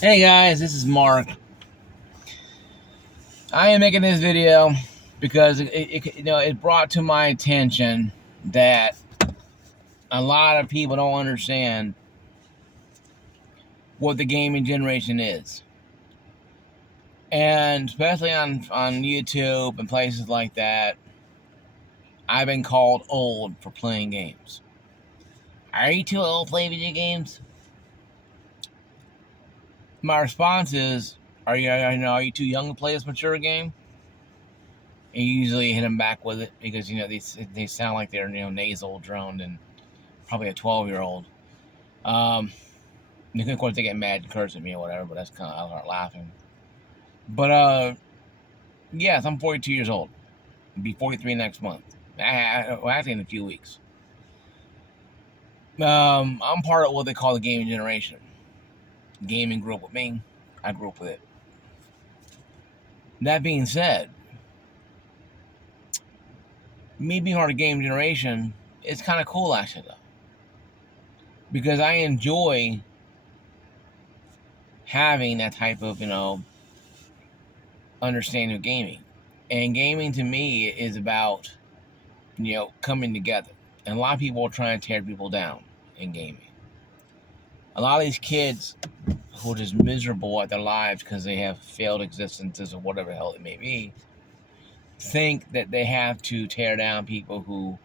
Hey guys, this is Mark. I am making this video because it brought to my attention that a lot of people don't understand what the gaming generation is, and especially on YouTube and places like that, I've been called old for playing games. Are you too old to play video games? My response is, are you too young to play this mature game? And you usually hit them back with it because they sound like they're nasal droned and probably a 12-year-old. Um, of course they get mad and curse at me or whatever, but that's kind of I start laughing. But yes, I'm 42 years old. I'll be 43 next month. Well, actually in a few weeks. I'm part of what they call the gaming generation. Gaming grew up with me. I grew up with it. That being said, me being part of the gaming generation, it's kind of cool actually though, because I enjoy having that type of understanding of gaming. And gaming to me is about coming together. And a lot of people are trying to tear people down in gaming. A lot of these kids who are just miserable at their lives because they have failed existences or whatever the hell it may be, think that they have to tear down people who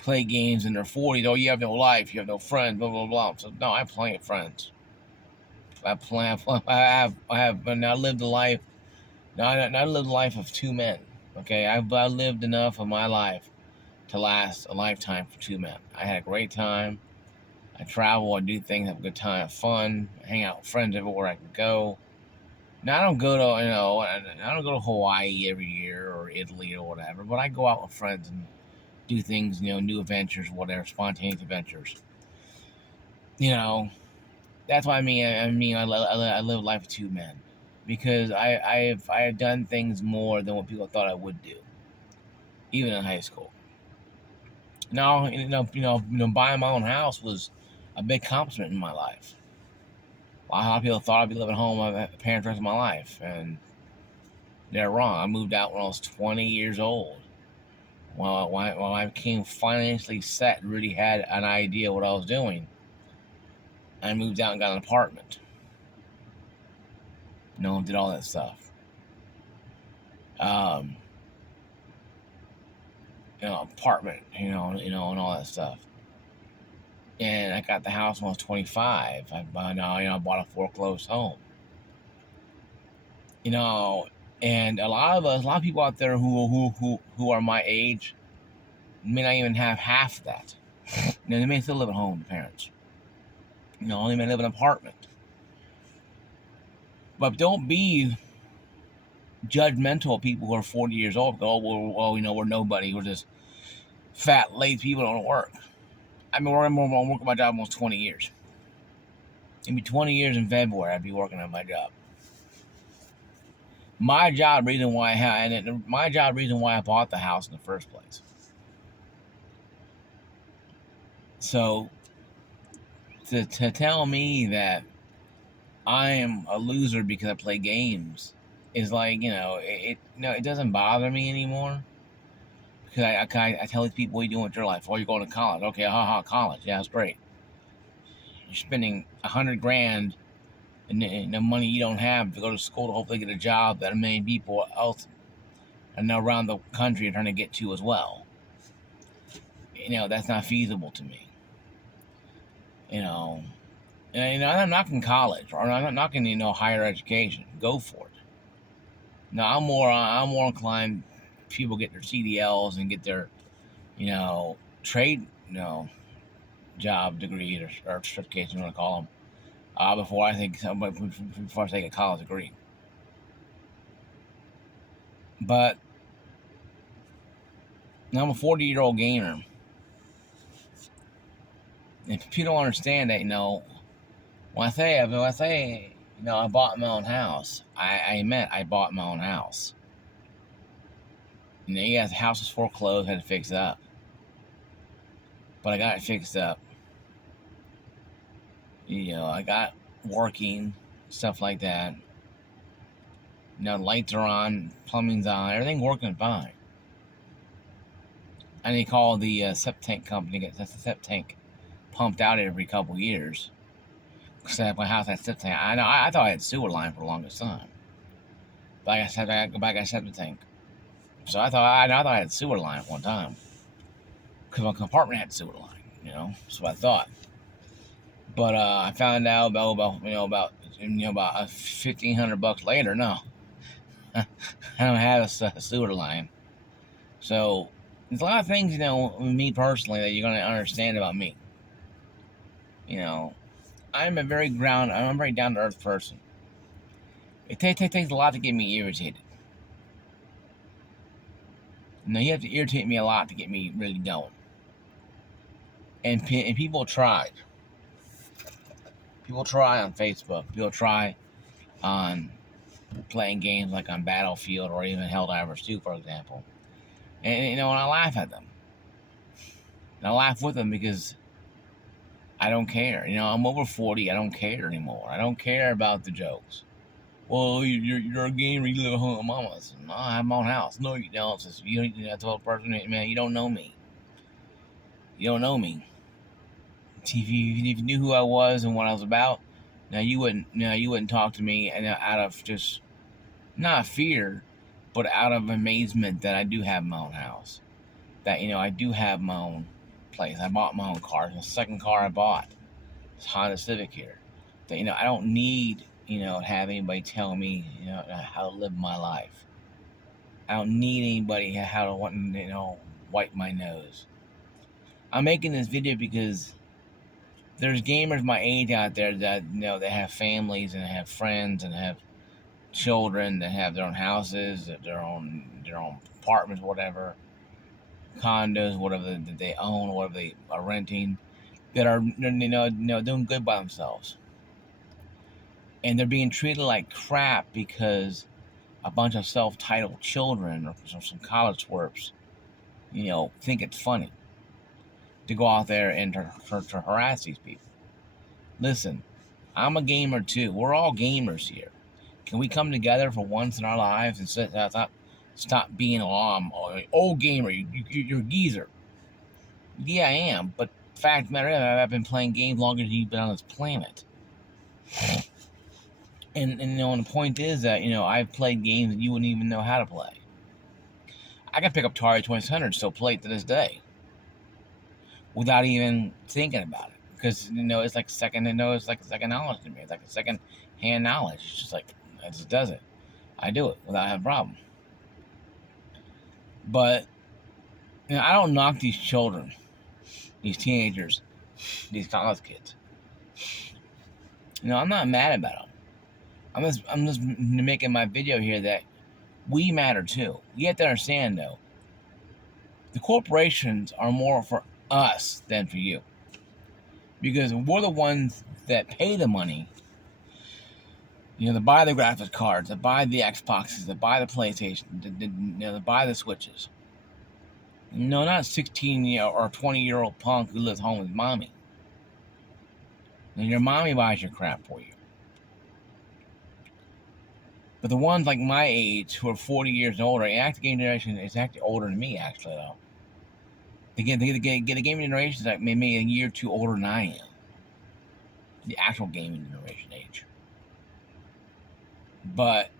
play games in their 40s. Oh, you have no life, you have no friends, blah blah blah. So no, I have plenty of friends. I have now lived a life. Now I lived a life of two men. Okay, I lived enough of my life to last a lifetime for two men. I had a great time. I travel, I do things, have a good time, have fun, hang out with friends everywhere I can go. Now I don't go to I don't go to Hawaii every year or Italy or whatever, but I go out with friends and do things, new adventures, whatever, spontaneous adventures. You know, that's what I mean. I live life of two men because I have done things more than what people thought I would do, even in high school. Now, buying my own house was a big accomplishment in my life. A lot of people thought I'd be living home with my parents the rest of my life, and they're wrong. I moved out when I was 20 years old. When I became financially set and really had an idea what I was doing, I moved out and got an apartment. Did all that stuff. Um, apartment, and all that stuff. And I got the house when I was 25. I bought a foreclosed home. You know, and a lot of people out there who are my age may not even have half of that. They may still live at home with parents. They may live in an apartment. But don't be judgmental of people who are 40 years old. Go, we're nobody. We're just fat, lazy people who don't work. I've been working my job almost 20 years. It'd be 20 years in February. I'd be working on my job. My job reason why I bought the house in the first place. So to tell me that I am a loser because I play games is like, it doesn't bother me anymore. Because I tell these people, what are you doing with your life? Oh, you're going to college. Okay, college. Yeah, that's great. You're spending $100,000 and the money you don't have to go to school to hopefully get a job that a million people else and around the country are trying to get to as well. That's not feasible to me. And I'm not knocking college or I'm not knocking higher education. Go for it. No, I'm more inclined people get their CDLs and get their trade job degrees or certifications, you want to call them, before I take a college degree. But now I'm a 40-year-old gamer. And people don't understand that, when I say I bought my own house, I meant I bought my own house. The house was foreclosed, had to fix it up. But I got it fixed up. I got working, stuff like that. Lights are on, plumbing's on, everything working fine. I need to call the septic tank company, get the septic tank pumped out every couple years. Because my house had septic tank. I thought I had sewer line for the longest time. But like I said, I got a septic tank. So I thought I had sewer line at one time. Because my compartment had sewer line, that's what I thought. But I found out about $1,500 later. No, I don't have a sewer line. So there's a lot of things, me personally, that you're gonna understand about me. I'm a very down to earth person. It takes a lot to get me irritated. You have to irritate me a lot to get me really going. And people tried. People try on Facebook. People try on playing games like on Battlefield or even Helldivers 2, for example. And I laugh at them. And I laugh with them because I don't care. I'm over 40. I don't care anymore. I don't care about the jokes. Well, you're a gamer. You live at home with mama. I said, no, I have my own house. No, you don't. Says, you told a person, man, you don't know me. You don't know me. If you knew who I was and what I was about, you wouldn't talk to me, and out of just not fear, but out of amazement that I do have my own house. That I do have my own place. I bought my own car. It's the second car I bought. It's Honda Civic here. That I don't need have anybody tell me how to live my life. I don't need anybody how to wipe my nose. I'm making this video because there's gamers my age out there that they have families and have friends and have children that have their own houses, their own apartments, whatever, condos, whatever that they own, whatever they are renting, that are doing good by themselves, and they're being treated like crap because a bunch of self-titled children or some college twerps, think it's funny to go out there and to harass these people. Listen, I'm a gamer too. We're all gamers here. Can we come together for once in our lives and stop being old gamer? You're a geezer. Yeah, I am. But fact of the matter is, I've been playing games longer than you've been on this planet. And the point is that I've played games that you wouldn't even know how to play. I can pick up Atari 2600, still play it to this day, without even thinking about it, because it's like second knowledge to me. It's like a second hand knowledge. It's just like it just does it. I do it without having a problem. But I don't knock these children, these teenagers, these college kids. I'm not mad about them. I'm just making my video here that we matter too. You have to understand though, the corporations are more for us than for you, because we're the ones that pay the money, to buy the graphics cards, to buy the Xboxes, to buy the PlayStation, to buy the Switches. Not 16 or 20-year-old punk who lives home with mommy. And your mommy buys your crap for you. But the ones like my age who are 40 years older, the active game generation is actually older than me, actually, though. The gaming generation is like maybe a year or two older than I am. The actual gaming generation age. But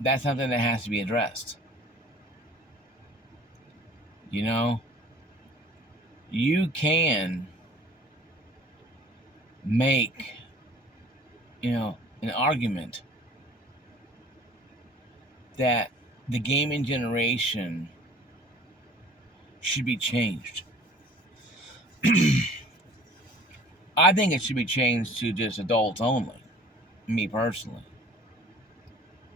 that's something that has to be addressed. You can make, an argument that the gaming generation should be changed. I think it should be changed to just adults only, me personally.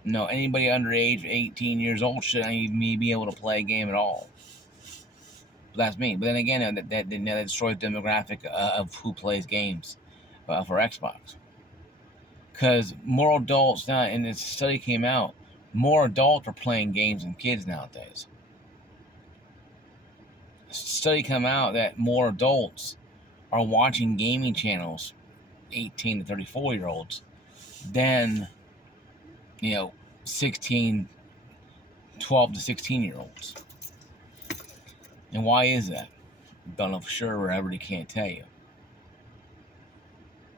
Anybody under age 18 years old shouldn't even be able to play a game at all. That's me. But then again, that destroys the demographic of who plays games for Xbox. Because more adults now, and this study came out, more adults are playing games than kids nowadays. A study came out that more adults are watching gaming channels, 18 to 34-year-olds, than, 16, 12 to 16-year-olds. And why is that? Don't know for sure, I really can't tell you.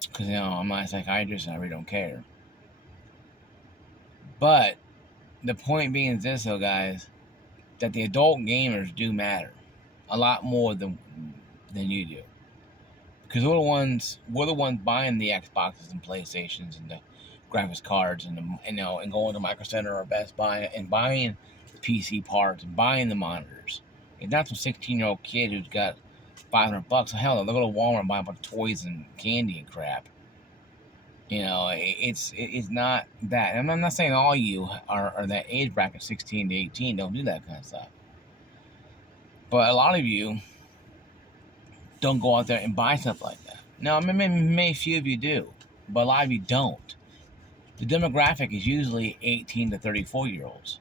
Because, I'm not a psychiatrist and I really don't care. But the point being is this, though, guys, that the adult gamers do matter a lot more than you do. Because we're the ones buying the Xboxes and PlayStations and the graphics cards and and going to Micro Center or Best Buy and buying the PC parts and buying the monitors. It's not some 16-year-old kid who's got $500. Hell, they'll go to Walmart and buy a bunch of toys and candy and crap. It's not that. And I'm not saying all you are that age bracket, 16 to 18, don't do that kind of stuff. But a lot of you don't go out there and buy stuff like that. Now, maybe a few of you do, but a lot of you don't. The demographic is usually 18 to 34-year-olds.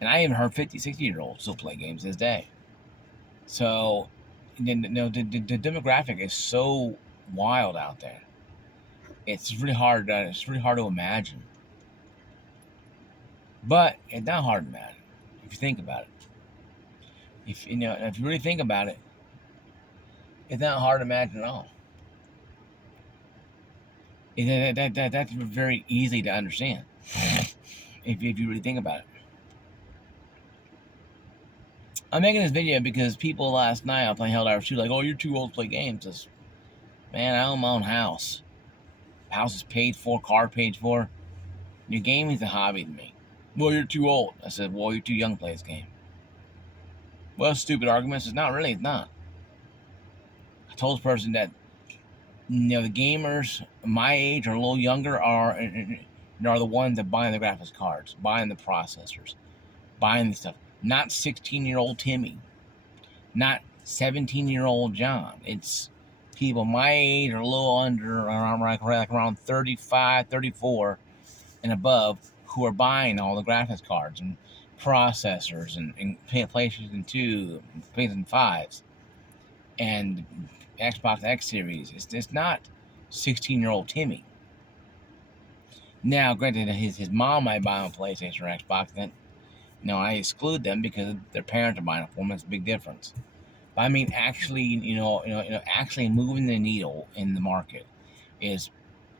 And I even heard 50, 60-year-olds still play games this day. So, the demographic is so wild out there. It's really hard to imagine. But it's not hard to imagine if you think about it. If you really think about it, it's not hard to imagine at all. That's very easy to understand if you really think about it. I'm making this video because people last night I was playing Helldivers 2 like, oh, you're too old to play games. Man, I own my own house. House is paid for, car paid for. Your gaming's a hobby to me. Well, you're too old. I said, well, you're too young to play this game. Well, stupid arguments. It's not really. It's not. I told this person that the gamers my age or a little younger are the ones that buying the graphics cards, buying the processors, buying the stuff. Not 16-year-old Timmy, not 17-year-old John. It's people my age or a little under, around 35, 34 and above, who are buying all the graphics cards and processors and PlayStation 2, PlayStation 5s, and Xbox X Series. It's not 16-year-old Timmy. Now, granted, his mom might buy him a PlayStation or Xbox. Then, I exclude them because their parents are buying it for them. It's a big difference. But I mean, actually, actually moving the needle in the market is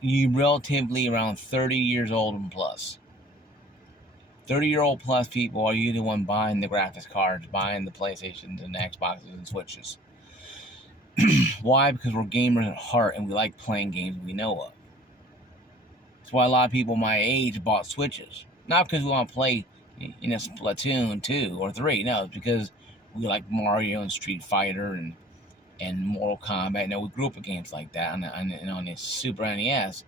you relatively around 30 years old and plus. 30-year-old plus people are you the one buying the graphics cards, buying the PlayStations and the Xboxes and Switches. Why? Because we're gamers at heart and we like playing games we know of. That's why a lot of people my age bought Switches. Not because we want to play, Splatoon 2 or 3. No, it's because we like Mario and Street Fighter and Mortal Kombat. We grew up with games like that on the Super NES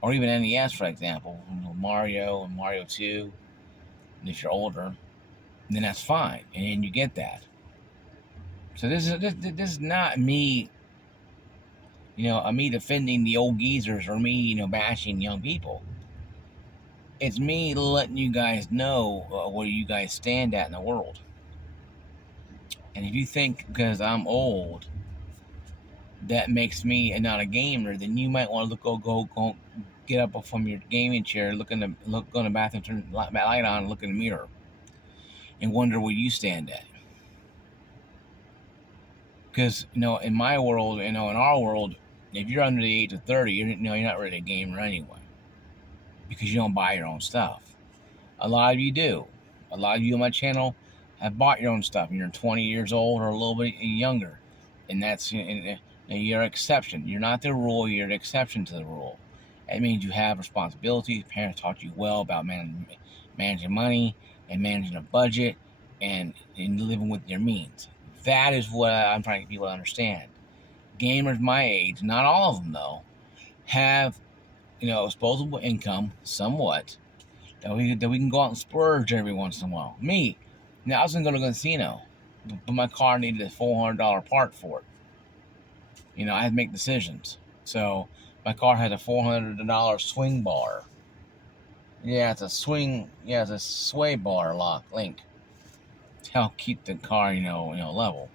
or even NES, for example. Mario and Mario 2. And if you're older, then that's fine, and you get that. So this is not me, me defending the old geezers or me, bashing young people. It's me letting you guys know where you guys stand at in the world. And if you think because I'm old that makes me not a gamer, then you might want to go get up from your gaming chair, go in the bathroom, turn the light on, look in the mirror, and wonder where you stand at. Because, in my world, in our world, if you're under the age of 30, you're not really a gamer anyway. Because you don't buy your own stuff. A lot of you do. A lot of you on my channel have bought your own stuff. And you're 20 years old or a little bit younger. And that's, you're an exception. You're not the rule, you're an exception to the rule. That means you have responsibilities. Parents taught you well about managing money and managing a budget and living with your means. That is what I'm trying to get people to understand. Gamers my age, not all of them though, have disposable income somewhat that we can go out and splurge every once in a while. Me, now I was gonna go to the casino, but my car needed a $400 part for it. I had to make decisions. So my car has a $400 swing bar. Yeah, it's a sway bar link to help keep the car, level.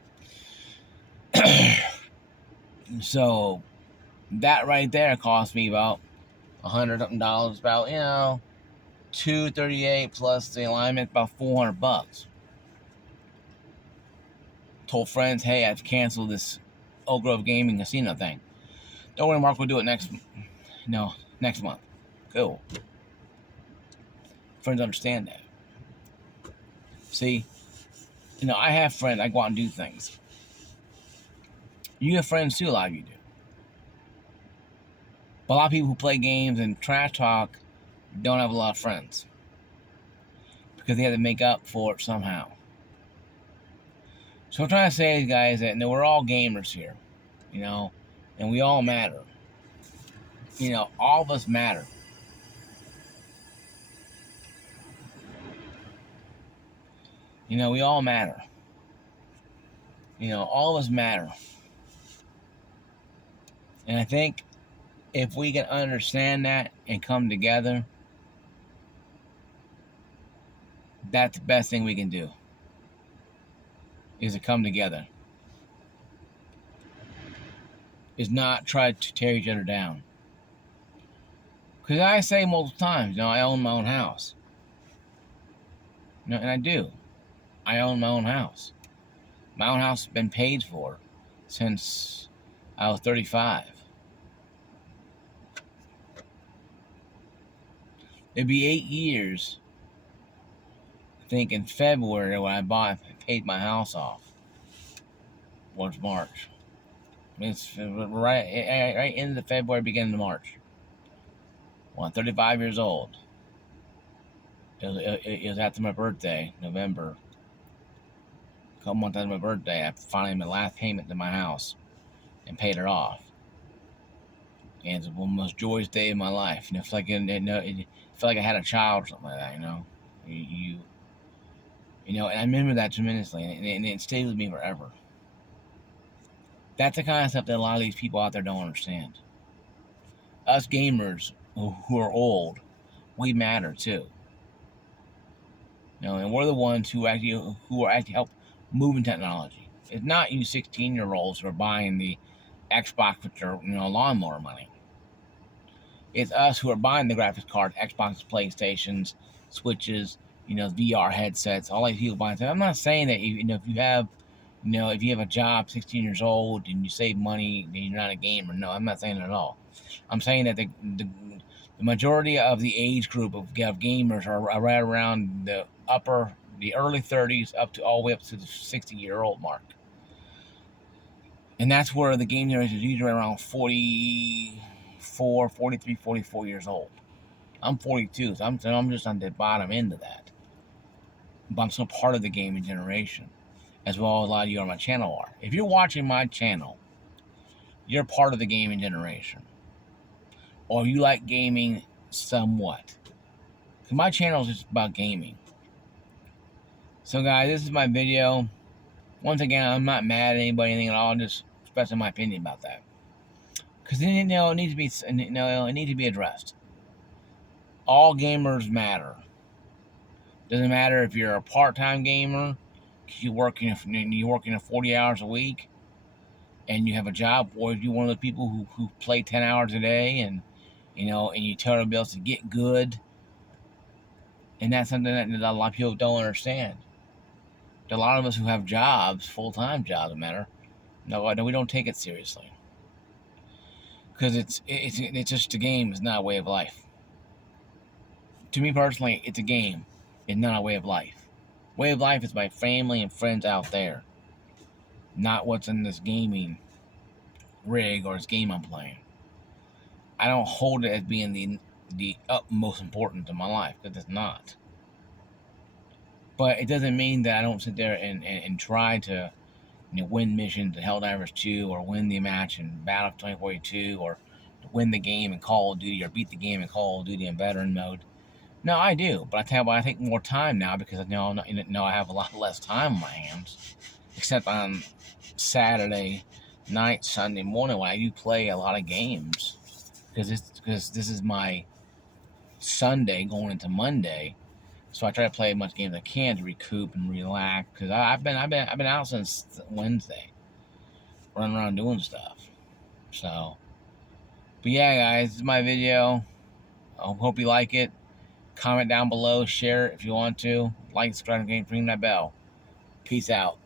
So That right there cost me about $100 something, about, $238 plus the alignment, about $400. Told friends, hey, I've canceled this Oak Grove Gaming Casino thing. Don't worry, Mark, we'll do it next month. Cool. Friends understand that. See, I have friends. I go out and do things. You have friends too, a lot of you do. But a lot of people who play games and trash talk don't have a lot of friends. Because they have to make up for it somehow. So what I'm trying to say, guys, that we're all gamers here. And we all matter. All of us matter. We all matter. All of us matter. And I think if we can understand that and come together, that's the best thing we can do, is to come together. Is not try to tear each other down. Because I say multiple times, I own my own house. And I do. I own my own house. My own house has been paid for since I was 35. It'd be 8 years, I think, in February when I paid my house off. Was March. It's right into February, beginning of March. Well, I'm 35 years old. It was after my birthday, November. A couple months after my birthday, I finally made my last payment to my house and paid it off. And it's the most joyous day of my life. It felt like it felt like I had a child or something like that. And I remember that tremendously, and it stayed with me forever. That's the kind of stuff that a lot of these people out there don't understand. Us gamers who are old, we matter too. And we're the ones who actually help moving technology. It's not you 16-year-olds who are buying the Xbox with your lawnmower money. It's us who are buying the graphics cards, Xbox, PlayStations, Switches, VR headsets, all these people buying stuff. I'm not saying that if you have a job, 16 years old, and you save money, then you're not a gamer. No, I'm not saying that at all. I'm saying that the majority of the age group of gamers are right around the early 30s all the way up to the 60-year-old mark. And that's where the game generation is usually around 44, 43, 44 years old. I'm 42, so I'm just on the bottom end of that. But I'm still part of the gaming generation, as well as a lot of you on my channel are. If you're watching my channel, you're part of the gaming generation. Or you like gaming somewhat. Because my channel is just about gaming. So guys, this is my video. Once again, I'm not mad at anybody, anything at all. I'm just expressing my opinion about that. Because it needs to be addressed. All gamers matter. Doesn't matter if you're a part-time gamer, you're working 40 hours a week, and you have a job, or if you're one of the people who play 10 hours a day, and you tell everybody else to get good. And that's something that a lot of people don't understand. A lot of us who have jobs, full-time jobs, no, we don't take it seriously. Because it's just a game. It's not a way of life. To me personally, it's a game. It's not a way of life. Way of life is my family and friends out there. Not what's in this gaming rig or this game I'm playing. I don't hold it as being the utmost importance in my life, because it's not. But it doesn't mean that I don't sit there and try to win missions in Helldivers 2, or win the match in Battle 2042, or win the game in Call of Duty, or beat the game in Call of Duty in veteran mode. No, I do, but I tell you what, I take more time now, because I have a lot less time on my hands, except on Saturday night, Sunday morning, when I do play a lot of games, because this is my Sunday going into Monday. So I try to play as much games as I can to recoup and relax, because I've been out since Wednesday, running around doing stuff. So But yeah, guys, this is my video. I hope you like it. Comment down below, share it if you want to. Like, subscribe, and ring that bell. Peace out.